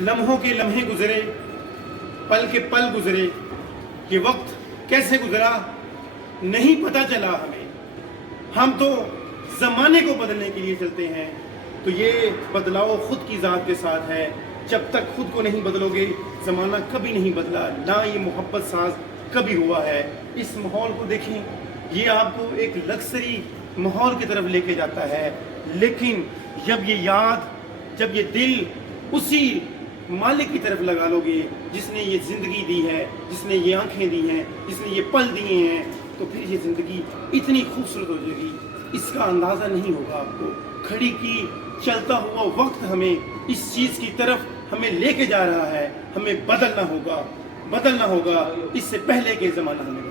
لمحوں کے لمحے گزرے، پل کے پل گزرے، یہ وقت کیسے گزرا نہیں پتہ چلا ہمیں۔ ہم تو زمانے کو بدلنے کے لیے چلتے ہیں، تو یہ بدلاؤ خود کی ذات کے ساتھ ہے۔ جب تک خود کو نہیں بدلو گے زمانہ کبھی نہیں بدلا، نہ یہ محبت ساز کبھی ہوا ہے۔ اس ماحول کو دیکھیں، یہ آپ کو ایک لگژری ماحول کی طرف لے کے جاتا ہے، لیکن جب یہ دل اسی مالک کی طرف لگا لو گے جس نے یہ زندگی دی ہے، جس نے یہ آنکھیں دی ہیں، جس نے یہ پل دیے ہیں، تو پھر یہ زندگی اتنی خوبصورت ہو جائے گی، اس کا اندازہ نہیں ہوگا آپ کو۔ کھڑی کی چلتا ہوا وقت ہمیں اس چیز کی طرف ہمیں لے کے جا رہا ہے، ہمیں بدلنا ہوگا، اس سے پہلے کے زمانہ ہمیں